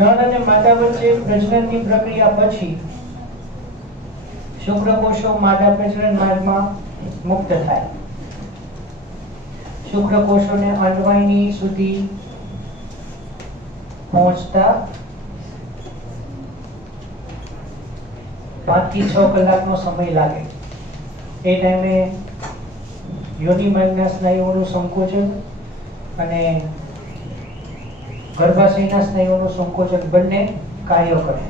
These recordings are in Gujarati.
નર અને માદા વચ્ચે પ્રજનનની પ્રક્રિયા પછી શુક્રકોષો માદા પ્રજનન માર્ગમાં મુક્ત થાય. શુક્રકોષોને અંડવાહિની સુધી પહોંચતા 5 થી 6 કલાકનો સમય લાગે. એ ટાઈમે યોનિ માર્ગના સ્નાયુઓનું સંકોચન અને ગર્ભાશયના સ્નાયુઓનું સંકોચન બંને કાર્યો કરે.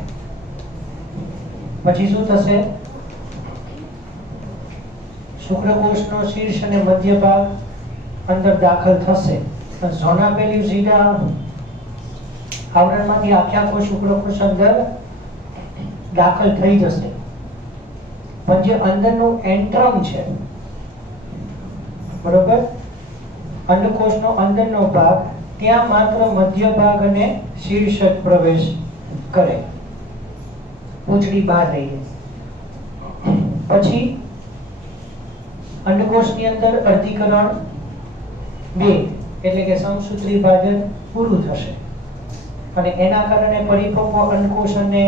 પછી શું થશે? શુક્રકોષનો શીર્ષ અને મધ્ય ભાગ અંદર દાખલ થશે. ઝોના પેલ્યુસિડા આવરણમાંથી આખો શુક્રકોષ અંદર દાખલ થઈ જશે. પણ જે અંદરનું એન્ટ્રમ છે, બરોબર, અંડકોષનો અંદરનો ભાગ, ત્યાં માત્ર મધ્ય ભાગ અને શીર્ષ જ પ્રવેશ કરે. પૂંછડી બહાર રહી જાય. પછી અંડકોષની અંદર અર્ધીકરણ 2 એટલે કે સમસૂત્રી વિભાજન પૂરું થશે અને એના કારણે પરિપક્વ અંડકોષ અને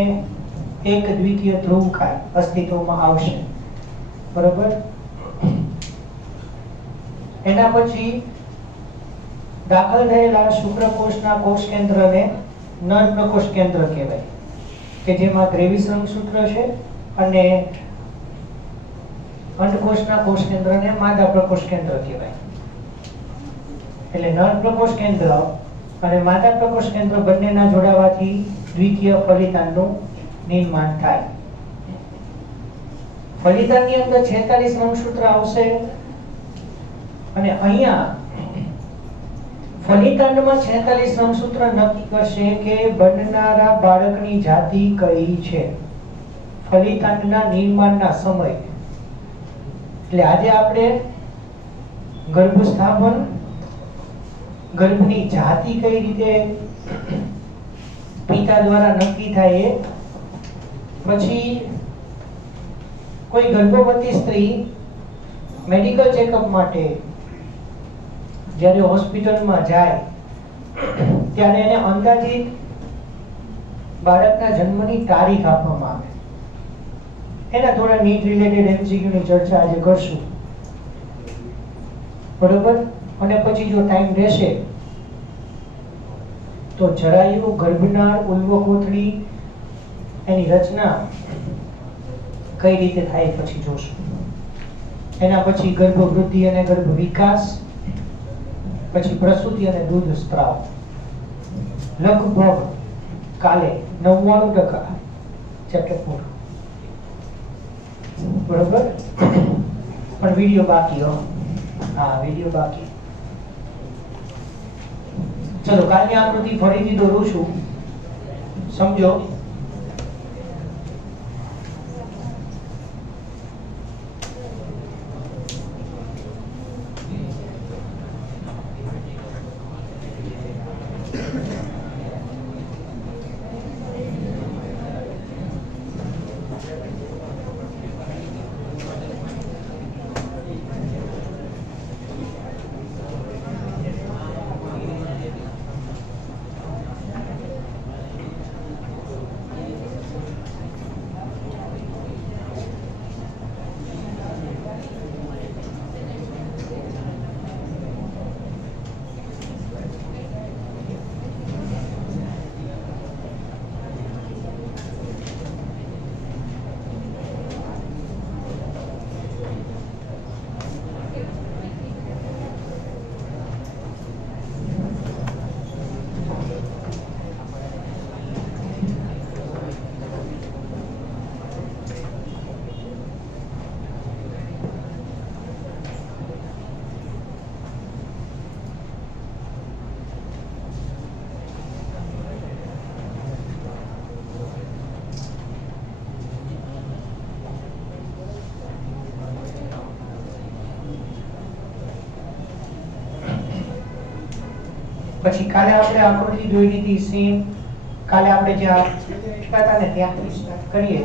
એક દ્વિતીય ધ્રુવકાય અસ્તિત્વમાં આવશે. બરોબર. એના પછી દાખલ થયેલા શુક્રકોષના કોષ કેન્દ્રને નર પ્રકોષ કેન્દ્ર કહેવાય, કે જેમાં ગ્રેવિસ રંગસૂત્ર છે, અને અંડકોષના કોષ કેન્દ્રને માદા પ્રકોષ કેન્દ્ર કહેવાય. એટલે નર પ્રકોષ કેન્દ્ર અને માદા પ્રકોષ કેન્દ્ર બંનેના જોડાવાથી દ્વિતીય ફલિતાંડનું નિર્માણ થાય. ફલિતાંડની અંદર 46 રંગસૂત્ર આવશે અને અહીંયા ફલિતાંડમાં 46 રંગસૂત્ર નક્કી કરશે કે બનનારા બાળકની જાતિ કઈ છે ફલિતાંડના નિર્માણના સમય. એટલે આજે આપણે ગર્ભસ્થાપન, ગર્ભની જાતિ કઈ રીતે પિતા દ્વારા નક્કી થાય, પછી કોઈ ગર્ભવતી સ્ત્રી મેડિકલ ચેકઅપ માટે જ્યારે હોસ્પિટલમાં જાય ત્યારે એને અંદાજિત બાળકના જન્મની તારીખ આપવામાં આવે. એના થોડા નીટ રિલેટેડ એમસીક્યુ ની ચર્ચા આજે કરશું. બરોબર. અને પછી જો ટાઈમ રહેશે તો જરાયુ, ગર્ભનાળ, ઉલ્બકોથળી એની રચના કઈ રીતે થાય પછી જોશું. એના પછી ગર્ભવૃદ્ધિ અને ગર્ભ વિકાસ, પછી પ્રસૂતિ અને દૂધ સ્ત્રાવ. લગભગ કાલે 99% ચેપ્ટર પૂરું. બરોબર. પણ વિડિયો બાકી હો. હા, વિડિયો બાકી. ચલો કાલની આકૃતિ ફરીથી દોરું છું, સમજો. પછી કાલે આપણે આકૃતિ જોઈ લીધી સેમ. કાલે આપણે જ્યાં હતા ને ત્યાંથી સ્ટાર્ટ કરીએ.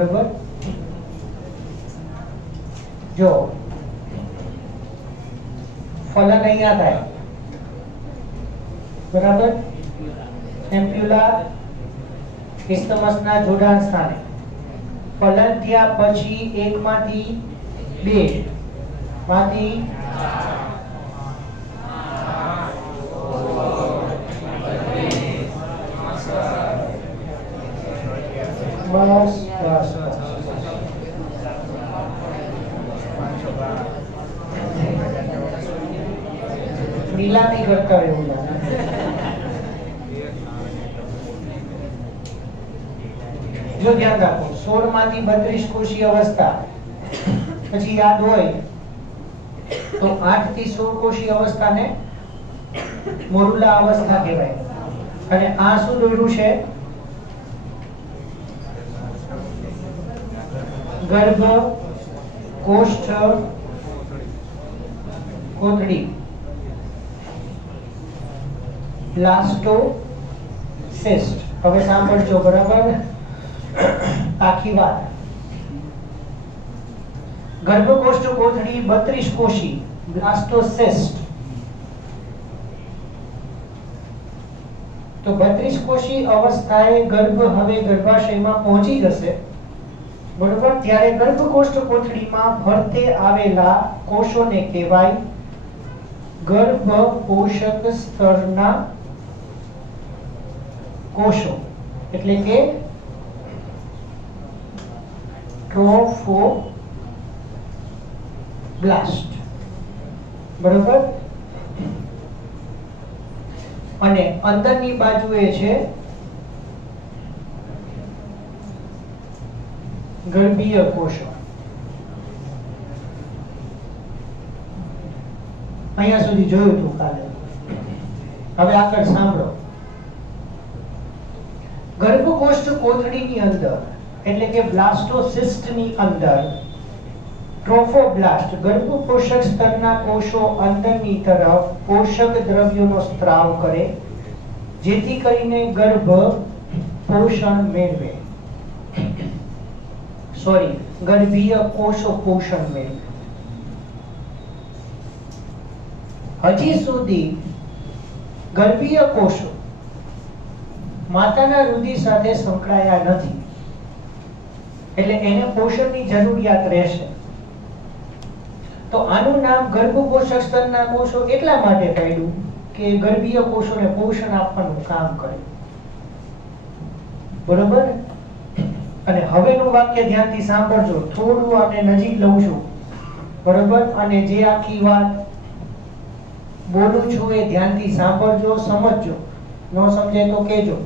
બરોબર. જો ફલન અહીંયા થાય, બરાબર, એમ્પ્યુલા ઇસ્થમસના જોડાણ સ્થાને ફલન થયા પછી એકમાંથી બે માંથી બસ બસ નીલામી કરતા હોય એવું લાગે. જો ધ્યાન રાખો, 16 માંથી 32 કોષીય અવસ્થા, પછી યાદ હોય તો 8 થી 16 કોષીય અવસ્થાને મોરુલા અવસ્થા કહેવાય. અને આ શું દોર્યું છે? ગર્ભ કોષ્ઠ કોથળી, બ્લાસ્ટોસિસ્ટ. હવે સાંભળજો, બરાબર, આખી વાત. ગર્ભકોષ્ઠ કોથળી 32 કોષી બ્લાસ્ટોસિસ્ટ. તો 32 કોષી અવસ્થાએ ગર્ભ હવે ગર્ભાશયમાં પહોંચી જશે, બરોબર. ત્યારે ગર્ભકોષ્ઠ કોથળીમાં ફરતે આવેલા કોષોને કહેવાય ગર્ભ પોષક સ્તરના કોષો, એટલે કે ટ્રોફોબ્લાસ્ટ, બરોબર. અને અંદરની બાજુએ છે ગર્ભીય કોષો. અહીંયા સુધી જોયું હતું કાલે. હવે આગળ સાંભળો. ગર્ભકોષ્ઠ કોથળીની અંદર એટલે કે બ્લાસ્ટોસિસ્ટની અંદર ટ્રોફોબ્લાસ્ટ ગર્ભ પોષક સ્તરના કોષો અંદરની તરફ પોષક દ્રવ્યોનો સ્ત્રાવ કરે, જેથી કરીને ગર્ભ પોષણ મેળવે. ગર્ભીય કોષો પોષણ મેળવે. હજી સુધી ગર્ભીય કોષો માતાના રુધિર સાથે સંકળાયા નથી, એટલે એને પોષણની જરૂરિયાત રહેશે. તો આનું નામ ગર્ભ પોષક સ્તરના કોષો એટલા માટે પડ્યું કે ગર્ભીય કોષોને પોષણ આપવાનું કામ કરે, બરોબર. અને હવેનું વાક્ય ધ્યાનથી સાંભળજો, થોડું આપણે નજીક લઉં છું, બરોબર. અને જે આખી વાત બોલું છું એ ધ્યાનથી સાંભળજો, સમજજો. ન સમજે તો કહેજો.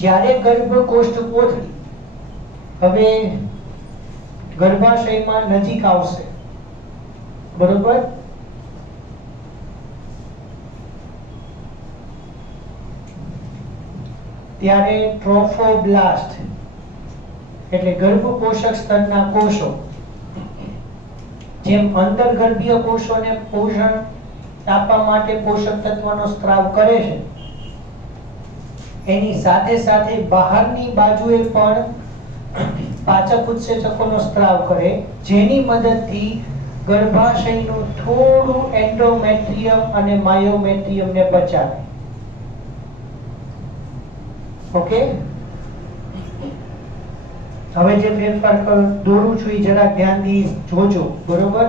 જ્યારે ગર્ભકોષ્ઠ કોથળી હવે ગર્ભાશયમાં નજીક આવશે, બરોબર, ત્યારે ટ્રોફોબ્લાસ્ટ એટલે ગર્ભ પોષક સ્તરના કોષો જેમ અંદર ગર્ભીય કોષોને પોષણ આપવા માટે પોષક તત્વોનો સ્ત્રાવ કરે છે, એની સાથે સાથે બહારની બાજુએ પણ પાચક ઉત્સેચકોનો સ્ત્રાવ કરે, જેની મદદથી ગર્ભાશયનું થોડું એન્ડોમેટ્રિયમ અને માયોમેટ્રિયમને બચાવે. ઓકે. હવે જે ફેરફાર દોરું છું એ જરા ધ્યાનથી જોજો, બરોબર.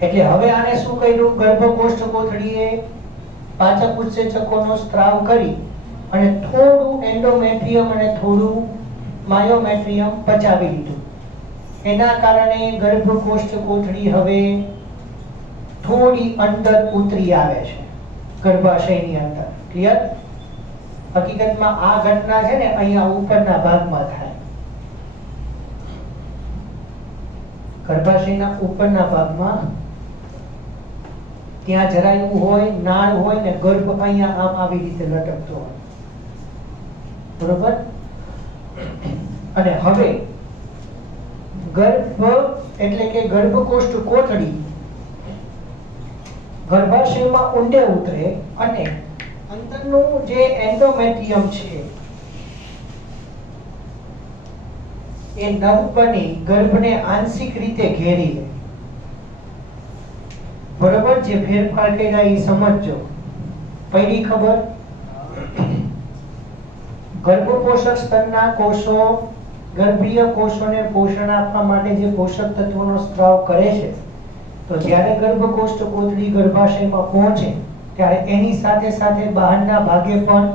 એટલે હવે આને શું કર્યું? ગર્ભકોષ્ઠ કોથળીએ પાચક ઉત્સેચકોનો સ્ત્રાવ કરી અને થોડું એન્ડોમેટ્રિયમ અને થોડું માયોમેટ્રિયમ પચાવી લીધું. એના કારણે ગર્ભકોષ્ઠ કોથળી હવે થોડી અંદર ઉતરી આવે છે, ગર્ભાશયની અંદર. ક્લિયર? હકીકતમાં આ ઘટના છે ને અહીંયા ઉપરના ભાગમાં થાય, ગર્ભાશયના ઉપરના ભાગમાં. ત્યાં જરાયું હોય, નાળ હોય ને ગર્ભ અહીંયા આમ આવી રીતે લટકતો હોય, બરોબર. અને હવે ગર્ભ એટલે કે ગર્ભકોષ્ઠ કોથળી ગર્ભાશયમાં ઊંડે ઉતરે અને અંદરનું જે એન્ડોમેટ્રિયમ છે એ નવબની ગર્ભને આંશિક રીતે ઘેરી લે. બરોબર? જે ફેરફાર કર્યા એ સમજજો. પહેલી ખબર, ગર્ભપોષક સ્તરના કોષો ગર્ભીય કોષોને પોષણ આપવા માટે જે પોષક તત્વોનો સ્ત્રાવ કરે છે, તો જ્યારે ગર્ભકોષ્ઠ કોથળી ગર્ભાશયમાં પહોંચે ત્યારે એની સાથે સાથે બહારના ભાગે પણ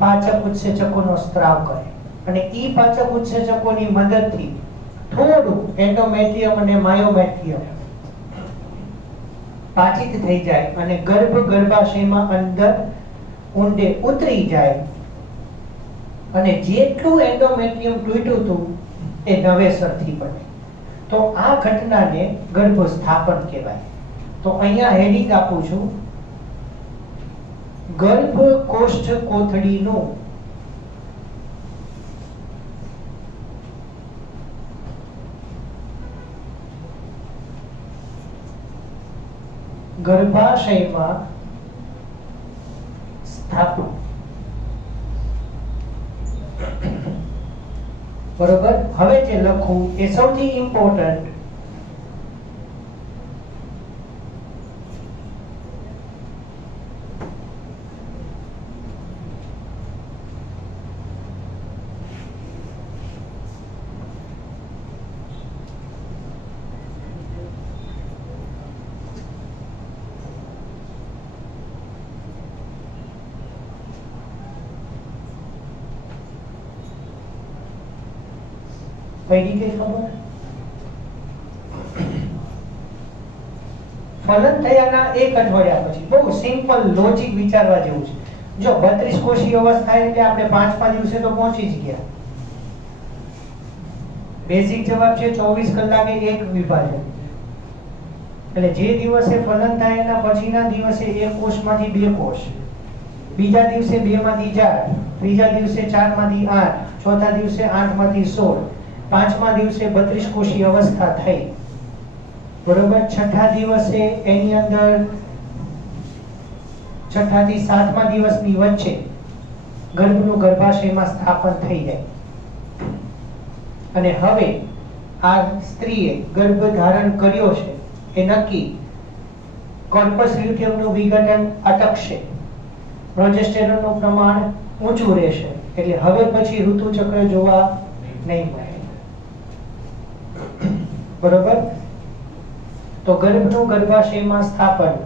પાચક ઉત્સેચકોનો સ્ત્રાવ કરે અને ઈ પાચક ઉત્સેચકોની મદદથી થોડું એન્ડોમેટ્રિયમ અને માયોમેટ્રિયમ પાચિત થઈ જાય અને ગર્ભાશયમાં અંદર ઊંડે ઉતરી જાય અને જેટલું એન્ડોમેટ્રિયમ તૂટ્યું હતું એ નવેસરથી બને. તો આ ઘટનાને ગર્ભસ્થાપન કહેવાય. તો અહીંયા હેડિંગ આપું છું, ગર્ભકોષ્ઠ કોથળીનું ગર્ભાશયમાં સ્થાપન. બરોબર? હવે જે લખું એ સૌથી ઇમ્પોર્ટન્ટ. પડી ગઈ ખબર? ફલન થયાના 1 અઠવાડિયા પછી, બહુ સિમ્પલ લોજિક વિચારવા જેવું છે. જો 32 કોષીય અવસ્થા એટલે આપણે 5મા દિવસે તો પહોંચી જ ગયા. બેઝિક જવાબ છે 24 કલાકે 1 વિભાજન. એટલે જે દિવસે ફલન થાય એના પછીના દિવસે 1 કોષમાંથી 2 કોષ, બીજા દિવસે 2 માંથી 4, ત્રીજા દિવસે 4 માંથી 8, ચોથા દિવસે 8 માંથી 16, 5મા દિવસે 32 કોષીય અવસ્થા થઈ. બરોબર? છઠ્ઠા દિવસે એની અંદર છઠ્ઠા થી 7મા દિવસની વચ્ચે ગર્ભનું ગર્ભાશયમાં સ્થાપન થઈ જાય. અને હવે આ સ્ત્રીએ ગર્ભ ધારણ કર્યો છે એ નક્કી. કોર્પસ લ્યુટિયમનું વિઘટન અટકશે, પ્રોજેસ્ટેરોનનું પ્રમાણ ઊંચું રહેશે, એટલે હવે પછી ઋતુચક્ર જોવા નહીં મળે. બરોબર? તો ગર્ભનું ગર્ભાશયમાં સ્થાપન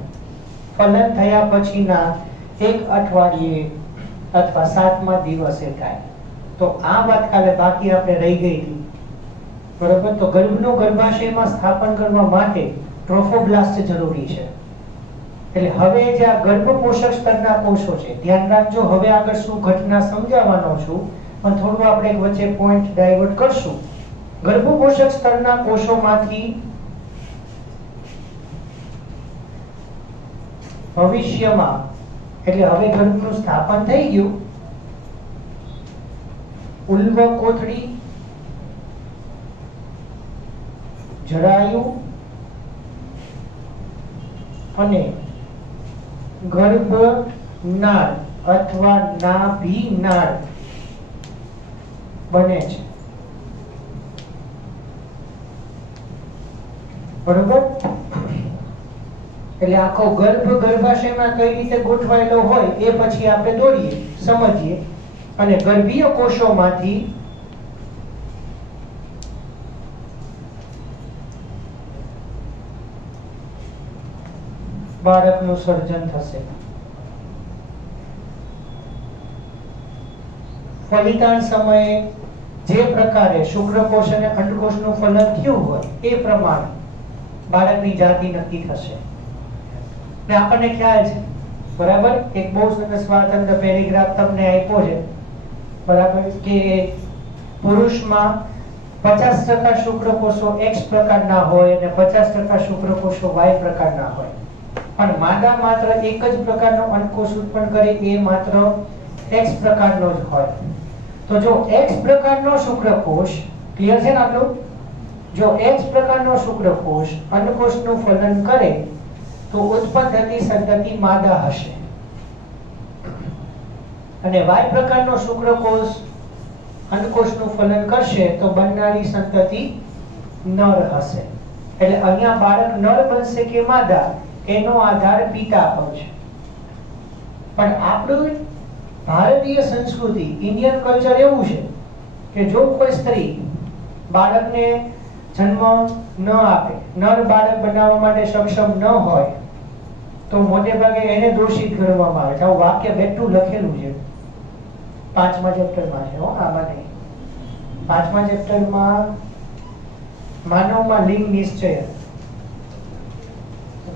ફલન થયા પછીના 1 અઠવાડિયે અથવા 7મા દિવસે થાય. તો આ વાત કાલે બાકી આપણે રહી ગઈ હતી. બરોબર? તો ગર્ભનું ગર્ભાશયમાં સ્થાપન કરવા માટે ટ્રોફોબ્લાસ્ટ જરૂરી છે. એટલે હવે જે આ ગર્ભપોષક સ્તરના કોષો છે, ધ્યાન રાખજો, હવે આગળ શું ઘટના સમજાવવાનો છું, પણ થોડું આપણે એક વચ્ચે પોઈન્ટ ડાયવર્ટ કરશું. ગર્ભપોષક સ્તરના કોષોમાંથી ભવિષ્યમાં, એટલે હવે ગર્ભનું સ્થાપન થઈ ગયું, ઉલ્વ કોથળી, જરાયુ અને ગર્ભનાળ અથવા નાભિનાળ બને છે. બરોબર? એટલે આખો ગર્ભાશયમાં કઈ રીતે ગોઠવાયેલો હોય એ પછી આપણે દોરીએ, સમજીએ. અને ગર્ભીય કોષોમાંથી બાળકનું સર્જન થશે. ફલિતાણ સમયે જે પ્રકારે શુક્રકોષ અને અંડકોષનું ફલન થયું હોય એ પ્રમાણે બાળકની જાતિ નક્કી થશે. ને આપણને ખ્યાલ છે, બરાબર? એક બહુ સરસ વાત અંદર પેરેગ્રાફ તમને આપ્યો છે, બરાબર, કે પુરુષમાં 50% શુક્રકોષો X પ્રકારના હોય અને 50% શુક્રકોષો Y પ્રકારના હોય. પણ માદા માત્ર એક જ પ્રકારનો અંડકોષ ઉત્પન્ન કરે, એ માત્ર X પ્રકારનો જ હોય. તો જો X પ્રકારનો શુક્રકોષ, ક્લિયર છે ને આટલું? જો X પ્રકારનો શુક્રકોષ અંડકોષનું ફલન કરે તો ઉત્પન્ન થતી સંતતિ માદા હશે. અને Y પ્રકારનો શુક્રકોષ અંડકોષનું ફલન કરશે તો બનનારી સંતતિ નર હશે. એટલે અહીંયા બાળક નર બનશે કે માદા એનો આધાર પિતા પર છે. પણ આપણું ભારતીય સંસ્કૃતિ, ઇન્ડિયન કલ્ચર એવું છે કે જો કોઈ સ્ત્રી બાળકને જન્મ ન આપે, નર બાળક બનાવવા માટે સક્ષમ ન હોય તો મોટે ભાગે એને દોષિત ગણવામાં આવે છે. આવું વાક્ય બેઠું લખેલું છે 5મા ચેપ્ટરમાં છે. આમાં નહીં, 5મા ચેપ્ટરમાં માનવમાં લિંગ નિશ્ચય,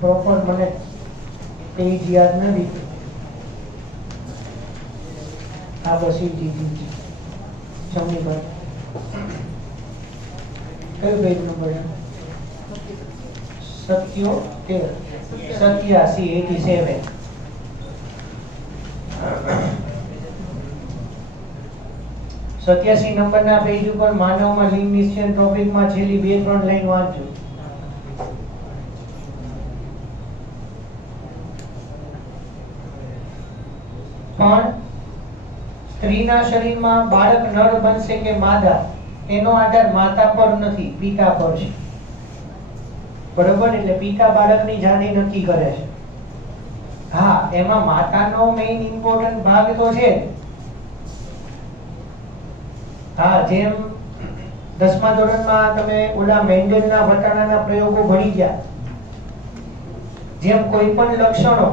પ્રોપર મને પેજ યાદ નથી. આ બસી જી જમણી પર કયું પેજ નંબર છે? 87. નંબરના પેજ ઉપર માનવમાં લિંગ નિશ્ચય ટોપિકમાં છેલ્લી 2-3 લાઈન વાંચજો. પણ સ્ત્રીના શરીરમાં બાળક નર બનશે કે માદા એનો આધાર માતા પર નથી, પિતા પર છે. બરોબર? એટલે પિતા બાળકની જાતિ નક્કી કરે છે. હા, એમાં માતાનો મેઇન ઇમ્પોર્ટન્ટ ભાગ તો છે. હા, જેમ 10મા ધોરણમાં તમે ઓલા મેન્ડલના વટાણાના પ્રયોગો ભણી ગયા, જેમ કોઈ પણ લક્ષણો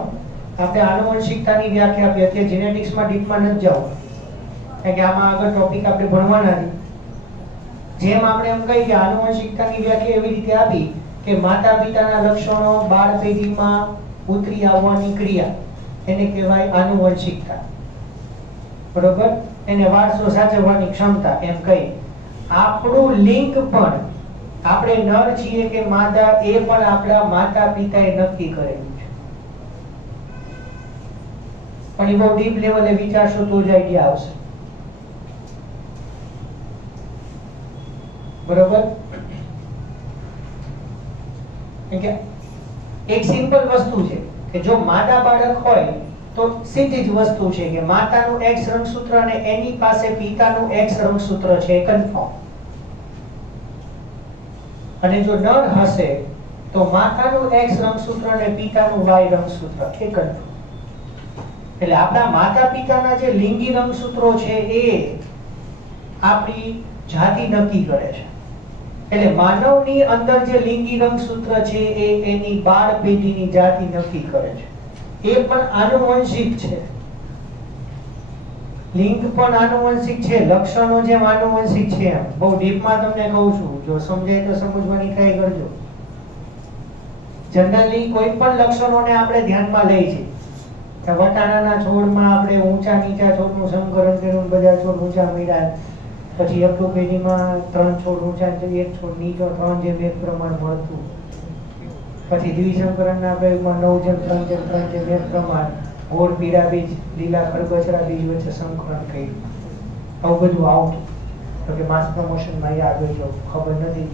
આપણે આનુવંશિકતાની વ્યાખ્યા આપી, અત્યારે જેનેટિક્સમાં ડીપમાં નથી જાવ કે આમાં આગળ ટોપિક આપણે ભણવાના નથી. જેમ આપણે એમ કહી કે આનુવંશિકતાની વ્યાખ્યા એવી રીતે આપી કે માતા પિતાના લક્ષણો બાળ પેઢીમાં ઉતરી આવવાની ક્રિયા એને કહેવાય આનુવંશિકતા. બરોબર? એને વારસો સાચવવાની ક્ષમતા એમ કહી. આપણું લિંગ પણ આપણે નર છીએ કે માદા એ પણ આપણા માતા પિતાએ નક્કી કરેલું છે. પણ એ બહુ ડીપ લેવલે વિચારશો તો જ આઈડિયા આવશે. બરોબર? એક સિમ્પલ વસ્તુ છે કે જો માદા બાળક હોય તો સીધી જ વસ્તુ છે કે માતાનું X રંગસૂત્ર અને એની પાસે પિતાનું X રંગસૂત્ર છે, કન્ફર્મ. અને જો નર હશે તો માતાનું X રંગસૂત્ર અને પિતાનું Y રંગસૂત્ર એ કન્ફર્મ. એટલે આપણા માતા પિતાના જે લિંગી રંગસૂત્રો છે એ આપણી જાતિ નક્કી કરે છે. એટલે માનવની અંદર જે લિંગી રંગસૂત્ર છે એ એની બાળ પેઢીની જાતિ નક્કી કરે છે. એ પણ આનુવંશિક છે. લિંગ પણ આનુવંશિક છે, લક્ષણો જેમ આનુવંશિક છે એમ. બહુ ડીપમાં તમને કહું છું, જો સમજાય તો સમજવાની ટ્રાય કરજો. જનરલી કોઈ પણ લક્ષણોને આપણે ધ્યાનમાં લઈ છે. વટાણાના છોડમાં આપણે ઊંચા નીચા છોડનું સંકરણ કર્યું, બધા છોડ ઊંચા મળ્યા, પછી એપ્લોપેડીમાં 3 છોડ ઊંચા છે, 1 છોડ નીચો, 3 જેમ 1 પ્રમાણ મળતું. પછી દ્વિસંકરણના પ્રયોગમાં 9:3:3:3 જેમ 1 પ્રમાણ, ગોળ પીળા બીજ લીલા ખરબચડા બીજ વચ્ચે સંકરણ કર્યું. આવું બધું આવતું. તો કે માસ પ્રમોશનમાં એ આગળ જો ખબર નથી.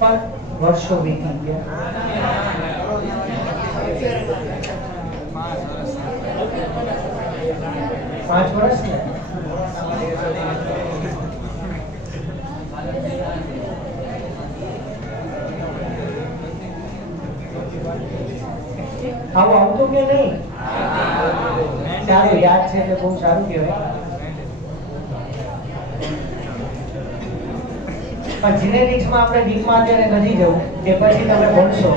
પણ વર્ષો વીતી ગયા. 5 વર્ષ ને આવું આવતું કે નહીં? સારું યાદ છે એટલે બહુ સારું કહેવાય. પણ જીનેટિક્સમાં આપણે ડીપમાં અત્યારે નથી જવું, એ પછી તમે ભણશો.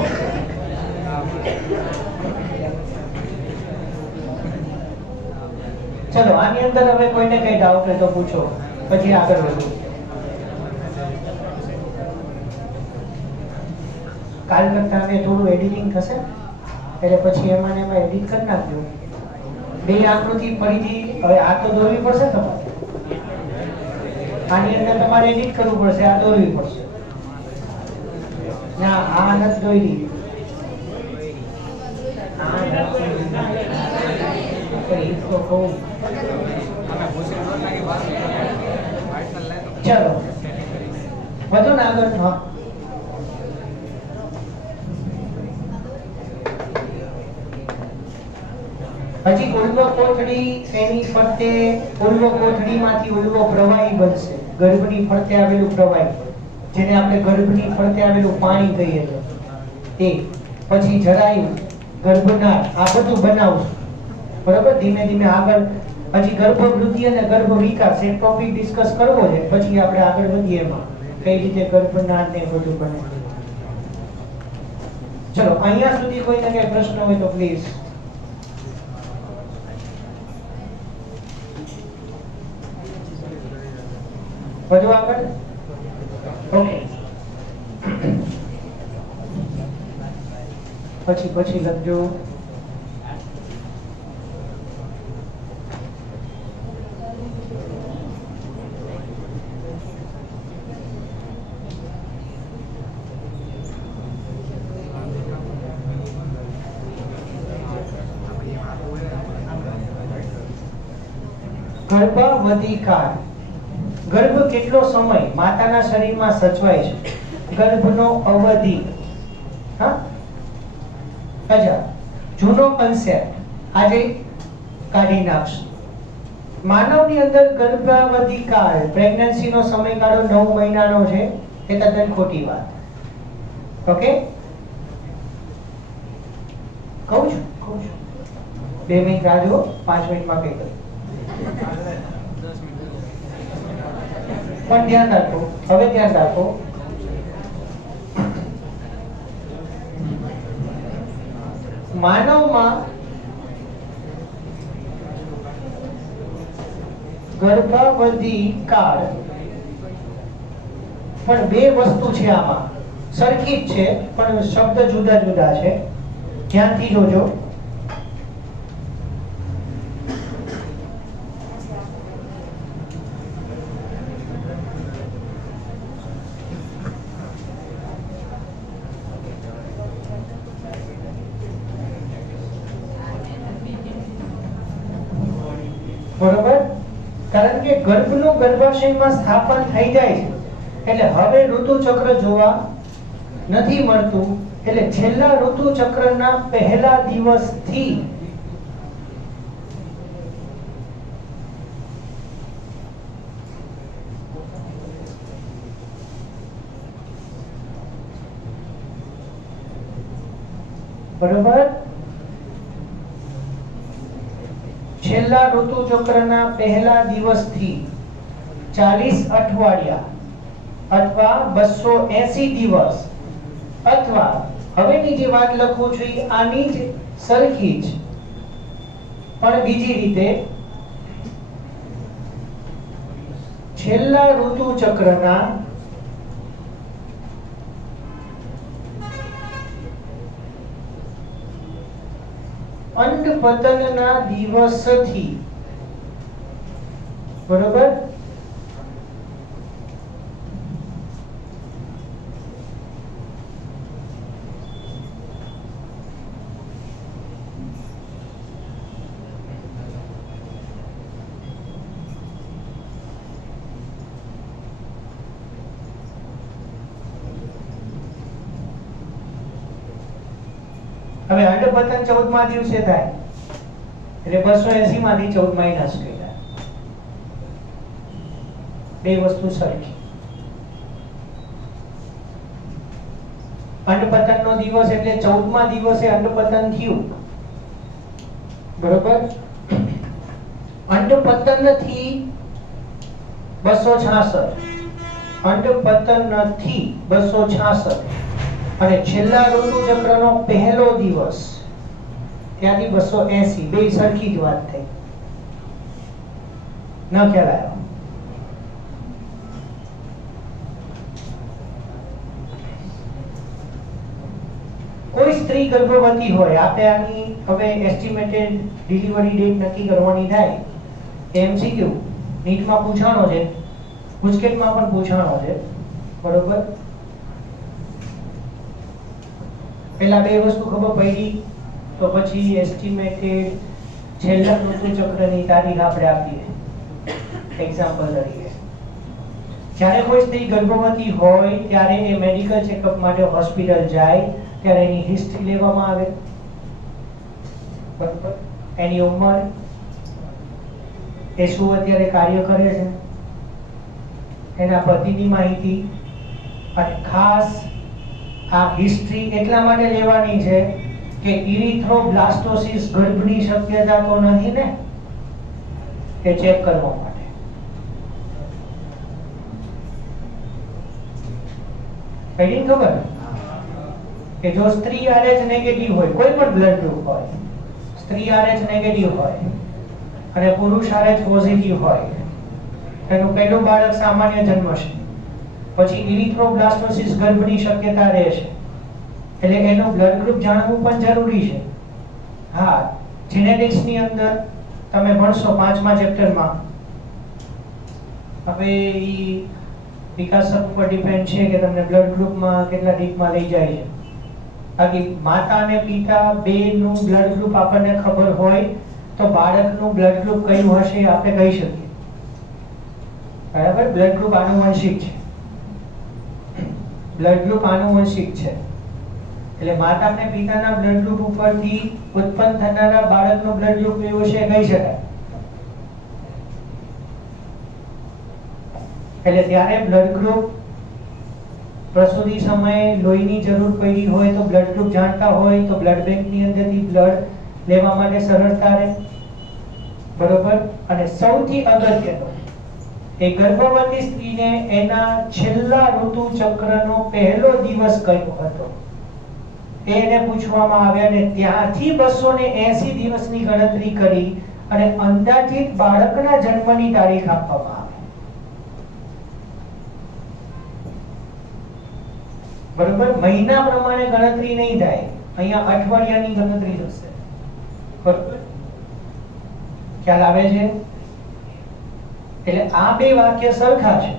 ચલો, આની અંદર હવે કોઈને કઈ ડાઉટ હોય તો પૂછો, પછી આગળ વધો. કાલ કરતા હવે થોડું એડિટિંગ થશે એટલે પછી એમાં એડિટ કરી નાખજો. 2 આકૃતિ ફરીથી હવે આ તો દોરવી પડશે તમારે. આની અંદર તમારે એડિટ કરવું પડશે, આ દોરવી પડશે. ના, આ નથી દોરી. ચલો વધુ ને આગળ. ઉર્વ કોથળી એની ફરતે ઉર્વ કોથળીમાંથી ઉર્વ પ્રવાહી બનશે, ગર્ભની ફરતે આવેલું પ્રવાહી, જેને આપણે ગર્ભની ફરતે આવેલું પાણી કહીએ છીએ, એ પછી જરાયુ, ગર્ભનાળ, આ બધું બનાવશું. બરાબર? ધીમે ધીમે આગળ હજી ગર્ભવૃદ્ધિ અને ગર્ભ વિકાસ એક ટોપિક ડિસ્કસ કરવો છે, પછી આપણે આગળ વધીએ એમાં કઈ રીતે ગર્ભનાળ ને બધું બને. ચલો, અહીંયા સુધી કોઈને કઈ પ્રશ્ન હોય તો પ્લીઝ. વધુ આગળ? ઓકે, પછી લખજો. ગર્ભાવધિકાળ. ગર્ભ કેટલો સમય માતાના શરીરમાં સચવાય છે? ગર્ભનો અવધિ. હા, અચ્છા, જૂનો કન્સેપ્ટ આજે કાઢી નાખશું. માનવની અંદર ગર્ભાવધિકાળ, પ્રેગ્નન્સીનો સમયગાળો 9 મહિનાનો છે, એ તદ્દન ખોટી વાત. ઓકે, કહું છું 2 મિનિટ રાહ જુઓ, 5 મિનિટમાં કહી દઉં. પણ ધ્યાન રાખો, હવે ધ્યાન રાખો. માનવમાં ગર્ભાવધિ કાળ પણ 2 વસ્તુ છે, આમાં સરખી જ છે પણ શબ્દ જુદા જુદા છે. ધ્યાનથી જોજો. બરોબર? કારણ કે ગર્ભનું ગર્ભાશયમાં સ્થાપન થઈ જાય છે, એટલે હવે ઋતુચક્ર જોવા નથી મળતું. એટલે છેલ્લા ઋતુચક્રના પહેલા દિવસથી બરોબર, છેલ્લા ઋતુચક્રના પહેલા દિવસથી 40 અઠવાડિયા અથવા 280 દિવસ, અથવા હવેની જે વાત લખું છું આની જ સરખી જ પણ બીજી રીતે, છેલ્લા ઋતુચક્રના અંડપતનના દિવસથી, બરોબર, હવે અંડપતન 14મા દિવસે થાય એટલે 280 માંથી 14 માઇનસ કર્યા. 2 વસ્તુ સરખી. અંડપતનનો દિવસ એટલે 14મા દિવસે અંડપતન થયું, બરોબર? અંડપતનથી 266, અંડપતનથી 266 અને છેલ્લા ઋતુચક્રનો પહેલો દિવસ ત્યાંથી 280, 2 સરખી જ વાત થઈ. ન ખ્યાલ આવ્યો? કોઈ સ્ત્રી ગર્ભવતી હોય, આપણે આની હવે એસ્ટિમેટેડ ડિલિવરી ડેટ નક્કી કરવાની થાય. એમસીક્યુ નીટમાં પૂછાણો છે, ગુજકેટમાં પણ પૂછાણો છે, બરોબર? પહેલા 2 વસ્તુ ખબર પડી તો પછી એસ્ટિમેટેડ છેલ્લા ઋતુચક્રની તારીખ આપણે આપીએ. એક્ઝામ્પલ તરીકે, જ્યારે કોઈ સ્ત્રી ગર્ભવતી હોય ત્યારે એ મેડિકલ ચેકઅપ માટે હોસ્પિટલ જાય ત્યારે એની હિસ્ટ્રી લેવામાં આવે, બરોબર? એની ઉંમર, એ શું અત્યારે કાર્ય કરે છે, એના પતિની માહિતી, અને ખાસ આ હિસ્ટ્રી એટલા માટે લેવાની છે કે ઇરિથ્રોબ્લાસ્ટોસિસ ગર્ભની શક્યતા તો નથી ને, એ ચેક કરવા માટે. કઈ ખબર કે જો સ્ત્રી RH નેગેટિવ હોય, કોઈ પણ બ્લડ ગ્રુપ હોય, સ્ત્રી RH નેગેટિવ હોય અને પુરુષ RH પોઝિટિવ હોય, એનું પહેલું બાળક સામાન્ય જન્મશે, પછી ઇરિથ્રોબ્લાસ્ટોસિસ ગર્ભની શક્યતા રહેશે, એટલે એનું બ્લડ ગ્રુપ જાણવું પણ જરૂરી છે. હા, જીનેટિક્સ ની અંદર તમે ભણશો 5મા ચેપ્ટરમાં. હવે ઈ વિકાસ ઉપર ડિપેન્ડ છે કે તમને બ્લડ ગ્રુપમાં કેટલા ડીપમાં લઈ જાય છે. બાકી માતા અને પિતા બેનું બ્લડ ગ્રુપ આપણને ખબર હોય તો બાળકનું બ્લડ ગ્રુપ કયું હશે એ આપણે કહી શકીએ. બરાબર, બ્લડ ગ્રુપ આનુવંશિક છે. બ્લડ ગ્રુપ આનુવંશિક છે એટલે માતા અને પિતાના બ્લડ ગ્રુપ ઉપરથી ઉત્પન્ન થનારા બાળકનું બ્લડ ગ્રુપ કેવું છે કહી શકાય. એટલે ત્યારે બ્લડ ગ્રુપ પ્રસૂતિ સમયે લોહીની જરૂર પડી હોય તો બ્લડ ગ્રુપ જાણતા હોય તો બ્લડ બેંકની અંદરથી બ્લડ લેવા માટે સરળતા રહે. બરોબર. અને સૌથી અગત્યનું, એ ગર્ભવતી સ્ત્રીને એના છેલ્લા ઋતુ ચક્રનો પહેલો દિવસ કયો હતો એને પૂછવામાં આવ્યા, અને ત્યાંથી 280 દિવસની ગણતરી કરી અને અંદાજિત બાળકના જન્મની તારીખ આપવામાં આવી. બરોબર, મહિના પ્રમાણે ગણતરી નહીં થાય, અહીંયા અઠવાડિયાની ગણતરી થશે. બરોબર, ખ્યાલ આવે છે? એટલે આ બે વાક્ય સરખા છે.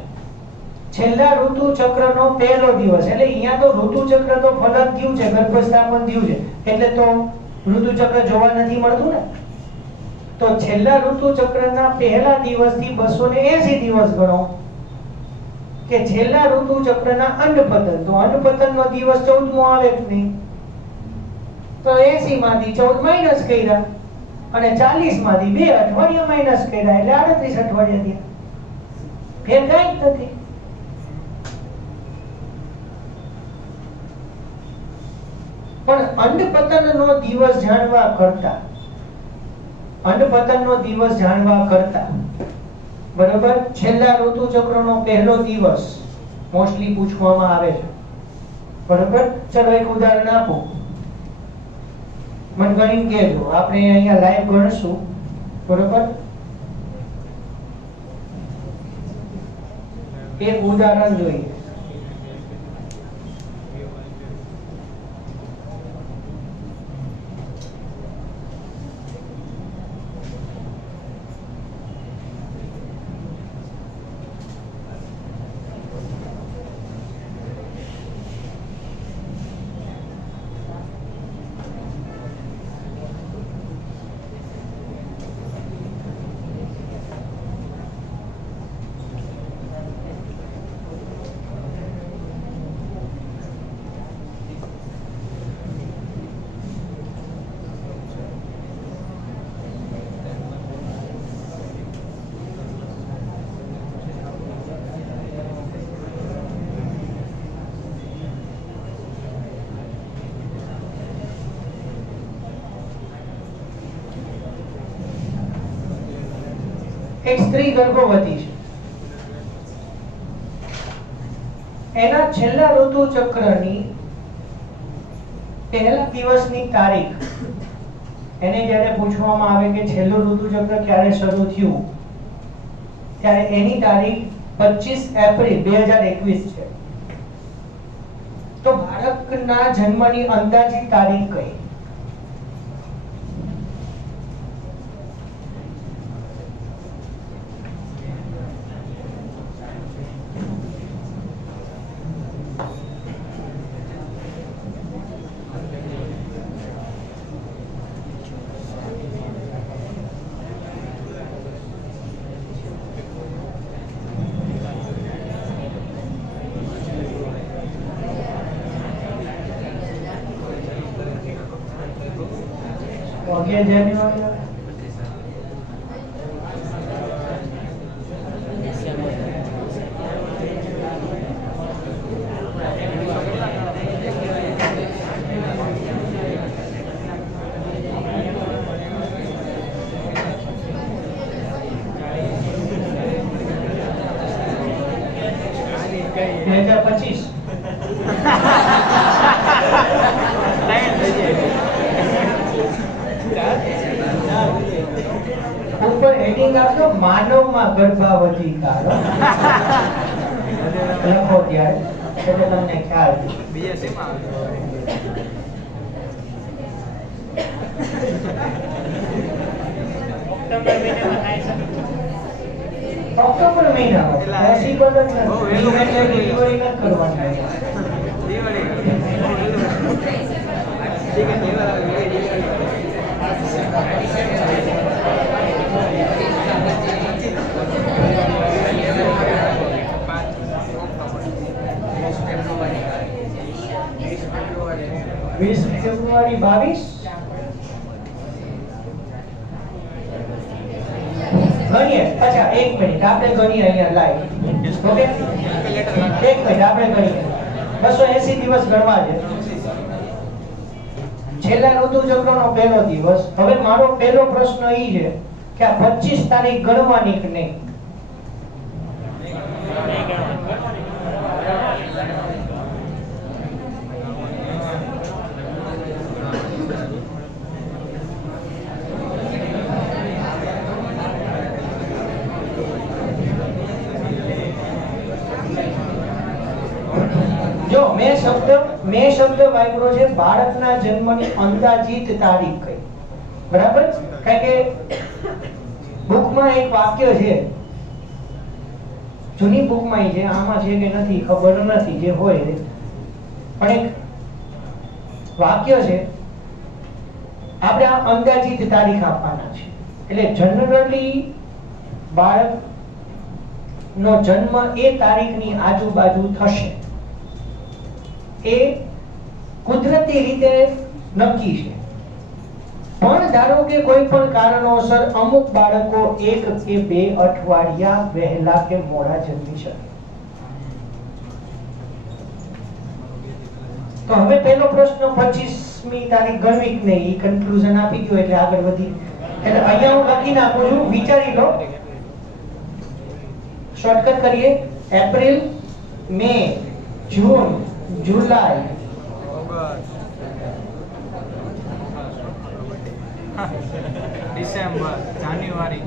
છેલ્લા ઋતુ ચક્રનો પહેલો દિવસ, એટલે અહીંયા તો ઋતુ ચક્ર તો ફલન થયું છે, ગર્ભસ્થાપન થયું છે, એટલે તો ઋતુ ચક્ર જોવા નથી મળતું ને. તો છેલ્લા ઋતુ ચક્રના પહેલા દિવસથી 280 દિવસ ગણો કે છેલ્લા ઋતુ ચક્રના અન્નપતન. તો અન્નપતનનો દિવસ 14મો આવે કે નહીં, તો 80 માંથી 14 માઈનસ કર્યા અને 40 માંથી 2 અઠવાડિયા માઈનસ કર્યા એટલે 38 અઠવાડિયા થયા. ફેર કાંઈ જ નથી. પણ અન્નપતનનો દિવસ જાણવા કરતા બરોબર, છેલ્લા ઋતુ ચક્રનો પહેલો દિવસ મોસ્ટલી પૂછવામાં આવે છે. બરોબર, ચલો એક ઉદાહરણ આપો, મને ગણીને કહેજો. આપણે અહીંયા લાઈવ ગણશું. બરોબર, એક ઉદાહરણ જોઈએ. એક સ્ત્રી ગર્ભવતી છે, એના છેલ્લા ઋતુ ચક્રની પહેલા દિવસની તારીખ એને જ્યારે પૂછવામાં આવે કે છેલ્લું ઋતુ ચક્ર ક્યારે શરૂ થયું, ત્યારે એની તારીખ 25 એપ્રિલ 2021 છે. તો બાળકના જન્મની અંદાજિત તારીખ કઈ? જાન્યુઆરી 2025 ઉપર હેડિંગ આપજો માનવમાં ગર્ભાવધિ કાળ લખો ત્યારે એટલે તમને ખ્યાલ બીજા શેમાં ઓક્ટોબર મહિનામાં પોસિબલ જ નથી ડિલિવરી ન કરવાની ફેબ્રુઆરી 22 ગણીએ. અચ્છા એક મિનિટ આપણે ગણીએ અહીંયા લાઈવ. ઓકે એક મિનિટ આપણે ગણીએ 280 દિવસ ગણવા છે. છેલ્લા ઋતુ ચક્રનો પહેલો દિવસ. હવે મારો પહેલો પ્રશ્ન એ છે કે આ 25 તારીખ ગણવાની કે નહીં? જો મેં શબ્દ વાપર્યો છે બાળકના જન્મની અંદાજિત તારીખ કઈ. બરાબર? કારણ કે બુકમાં એક વાક્ય છે, જૂની બુકમાં છે, આમાં છે કે નથી ખબર નથી, જે હોય પણ એક વાક્ય છે, આપણે આ અંદાજિત તારીખ આપવાના છે. એટલે જનરલી બાળક નો જન્મ એ તારીખની આજુબાજુ થશે. એ કુદરતી રીતે નક્કી છે. પણ ધારો કે કોઈ પણ કારણોસર અમુક બાળકો 1 કે 2 અઠવાડિયા વહેલા કે મોડા જન્મી શકે. તો હવે પહેલો પ્રશ્ન 25મી તારીખ ગણવી કે નહીં, એ કન્ક્લુઝન આપી દો એટલે આગળ વધી. એટલે અહીંયા હું લખી નાખું છું, વિચારી લો. શોર્ટકટ કરીએ. એપ્રિલ, મે, જૂન, जुलाई, दिसंबर, जान्युआरी,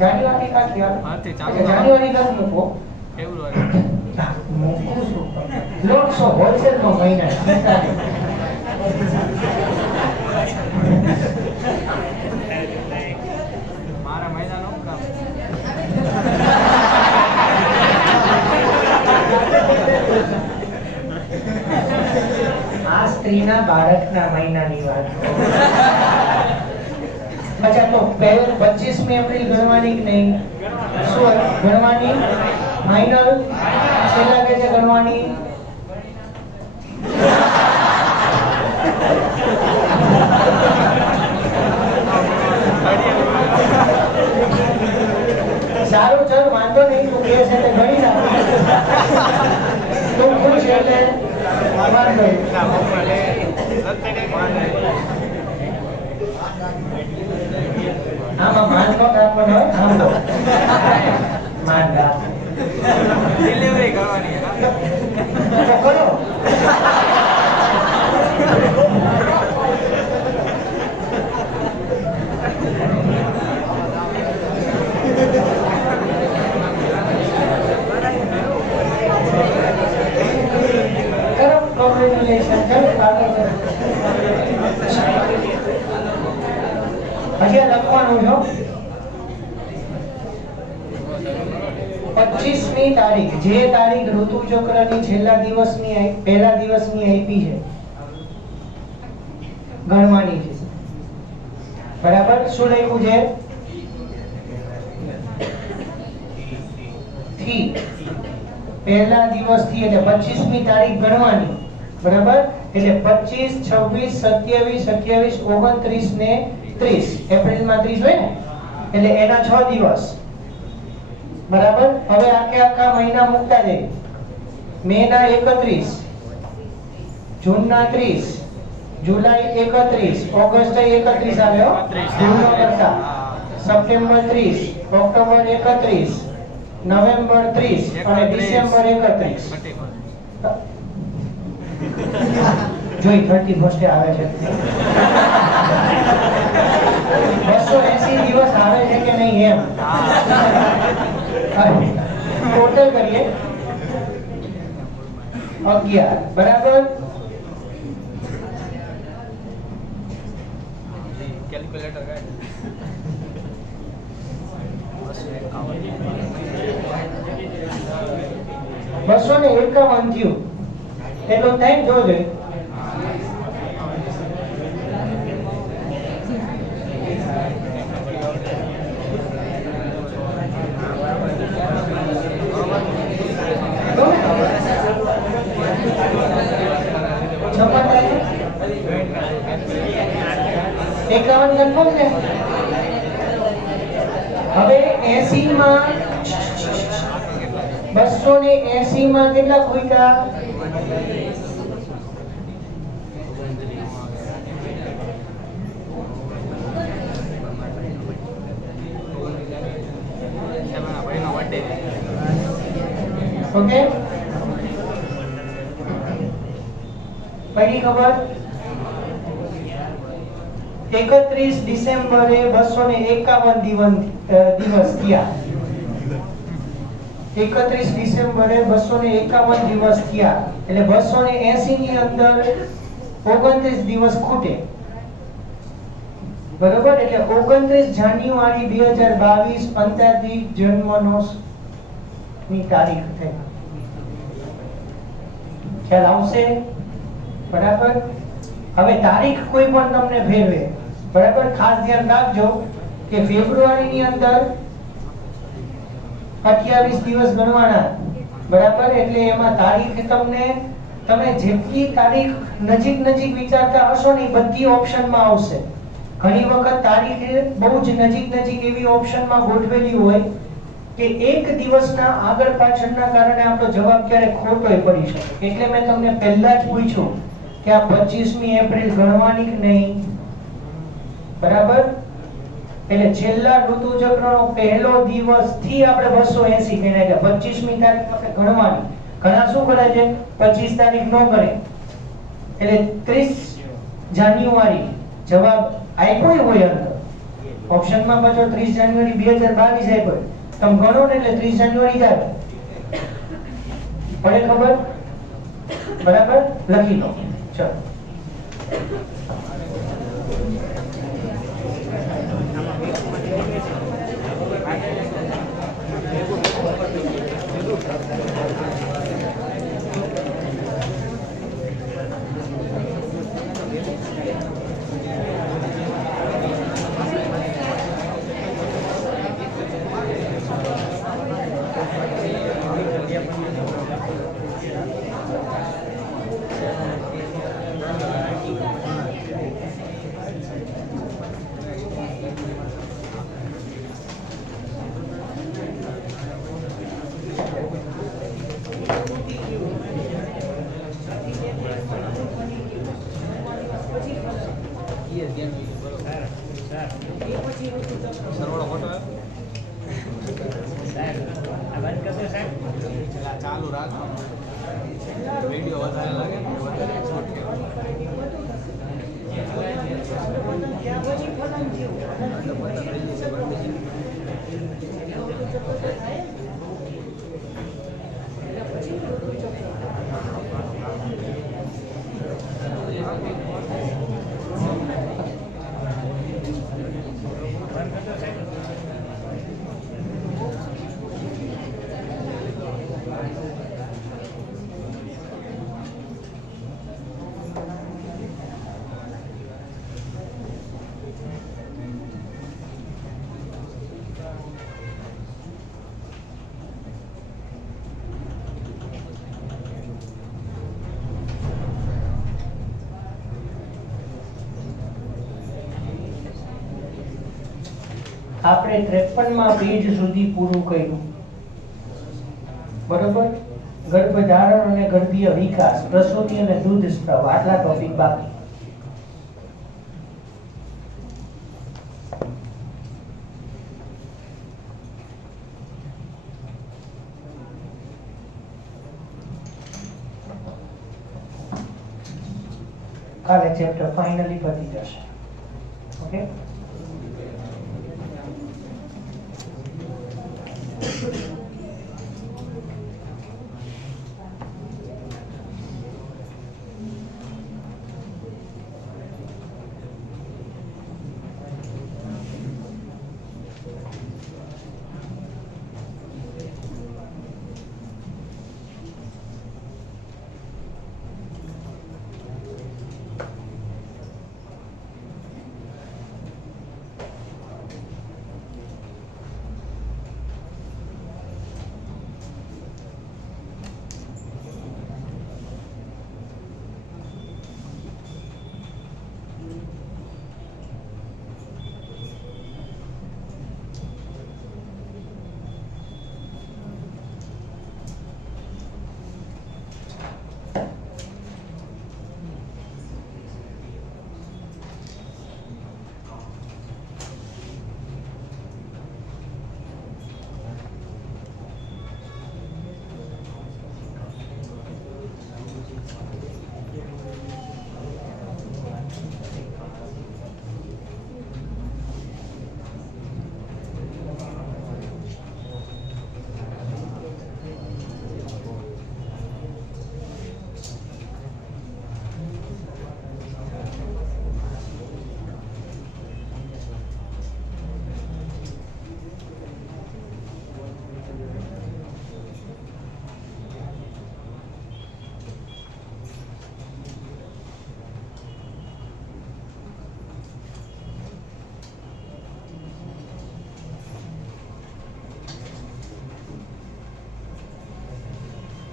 जान्युआरी का क्या? जान्युआरी का मुको फेब्रुआरी मुको लोग सो होलसेल નો મહિના મારા મહિનાનો કામ આ સ્ત્રીના બાળકના મહિનાની વાત. અચ્છા તો 25મી એપ્રિલ ગણવાની કે નહીં? શું ગણવાની? ફાઇનલ છેલ્લા કે છે ગણવાની? સારું ચલ વાંધો નહીં, તું કે છે તે ગણી નાખ. તું ખુશ એટલે વાંધો નહીં. આમાં માન નો રાખવાનો હોય, સાંભળો માન રાખ. ડિલિવરી કરવાની તો કરો. હજી લખવાનું છો 25મી તારીખ, જે તારીખ ઋતુ ચક્રની છેલ્લા દિવસની પહેલા દિવસની આપી છે ગણવાની છે. બરાબર? શું લખ્યું છે? થી પહેલા દિવસથી એટલે 25મી તારીખ ગણવાની. બરાબર? એટલે 25, 26, 27, 28, 29 ને 30. એપ્રિલમાં 30 હોય ને એટલે એના 6 દિવસ. બરાબર? હવે આખા મહિના મૂકતા જઈએ. મે ના 31, જૂન ના 30, જુલાઈ 31, ઓગસ્ટ 31 આવ્યો. જૂન નો કરતા સપ્ટેમ્બર 30, ઓક્ટોબર 31, નવેમ્બર 30 અને ડિસેમ્બર 31. જોઈ 31 આવે છે. 280 દિવસ આવે છે કે નહીં એમ. ટોટલ કરીએ 11 બરાબર. કેલ્ક્યુલેટર કાઢ. 251 થયું. એટલો ટાઈમ જોજો. એકાવન કન્ફર્મ ને. હવે 80 માં 280 માં કેટલા ખૂટ્યા? 7 ઓકે પડી ખબર. 31 ડિસેમ્બરે 251 દિવસ થયા. 31 ડિસેમ્બરે 251 દિવસ થયા. એટલે 280 ની અંદર 29 દિવસ ખૂટે. બરોબર. એટલે 29 જાન્યુઆરી 2022 અંત્યાદિક જન્મનો ની તારીખ થઈ. ખ્યાલ આવશે? બરાબર. હવે તારીખ કોઈ પણ તમને ફેરવે, બરાબર, ખાસ ધ્યાન રાખજો કે ફેબ્રુઆરી ની અંદર 28 દિવસ ગણવાના. બરાબર. એટલે એમાં તારીખ તમે જેટલી તારીખ નજીક વિચારતા હશો ને બધી ઓપ્શનમાં આવશે. ઘણી વખત તારીખ બહુ જ નજીક એવી ઓપ્શનમાં ગોઠવેલી હોય કે એક દિવસના આગળ પાછળના કારણે આપણો જવાબ ક્યારે ખોટોય પડી શકે. એટલે મેં તમને પહેલા જ પૂછ્યું કે આ 25મી એપ્રિલ ગણવાની કે નહીં. બરાબર. એટલે છેલ્લા ઋતુચક્રનો પહેલો દિવસ થી આપણે 280 ગણાય છે. 25મી તારીખ આપણે ગણવાની. ઘણા શું કરે છે 25 તારીખ નો કરે. એટલે 30 જાન્યુઆરી જવાબ આપ્યો હોય અંદર ઓપ્શનમાં. પાછો 30 જાન્યુઆરી 2022 આપ્યો. તમે ગણો ને એટલે 30 જાન્યુઆરી જાય. પડે ખબર? બરાબર. લખી લો. ચલો. ચાલુ રાખો. વિડિયો વધારે લાગે ને વધારે શોર્ટ આપણે 53માં પેજ સુધી પૂરું કર્યું. બરોબર. ગર્ભધારણ અને ગર્ભીય વિકાસ, પ્રસૂતિ અને દૂધ સ્ત્રાવ, આટલા ટોપિક બાકી. કાલે ચેપ્ટર ફાઇનલી પતી જશે. Okay,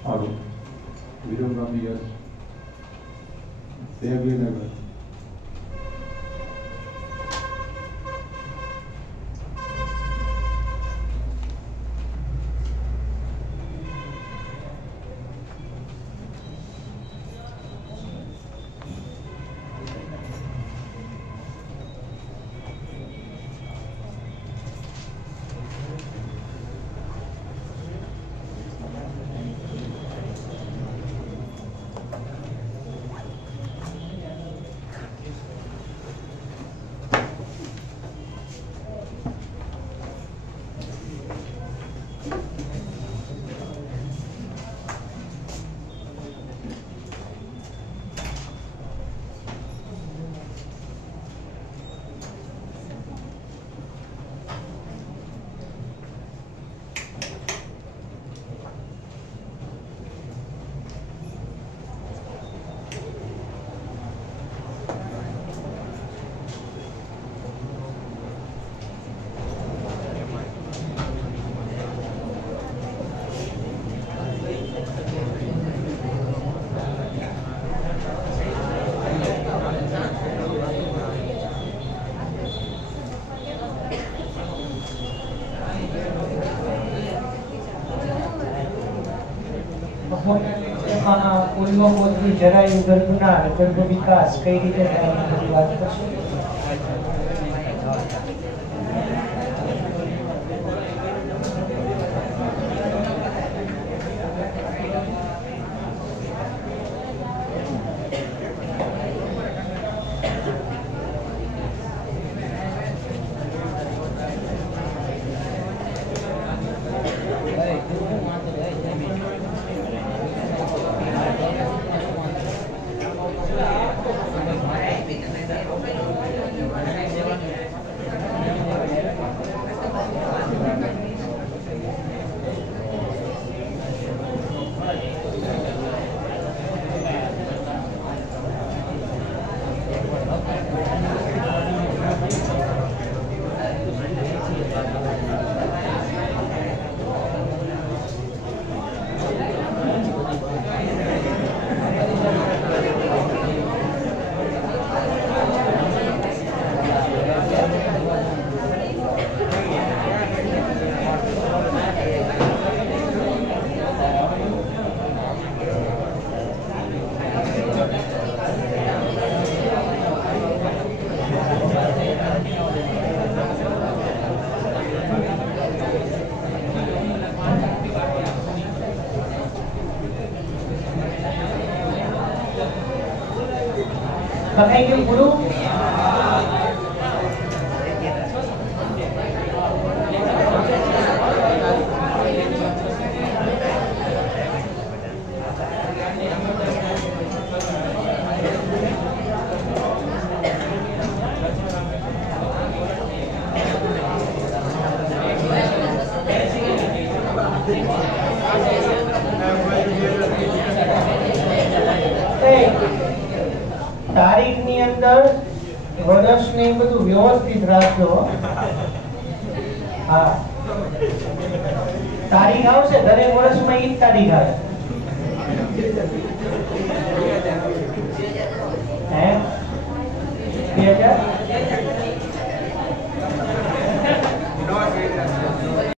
Hello, Viram here, Devyanagar. પૂર્વકોથી જરાયું ગર્ભના ગર્ભ વિકાસ કઈ રીતે થાય એની બધી વાત કરશું. લખાઈ ગયું પૂરું? તારીખની અંદર વર્ષ ને બધું વ્યવસ્થિત રાખજો. હા, તારીખ આવશે દરેક વર્ષમાં ઈ જ તારીખ આવે. હે 2000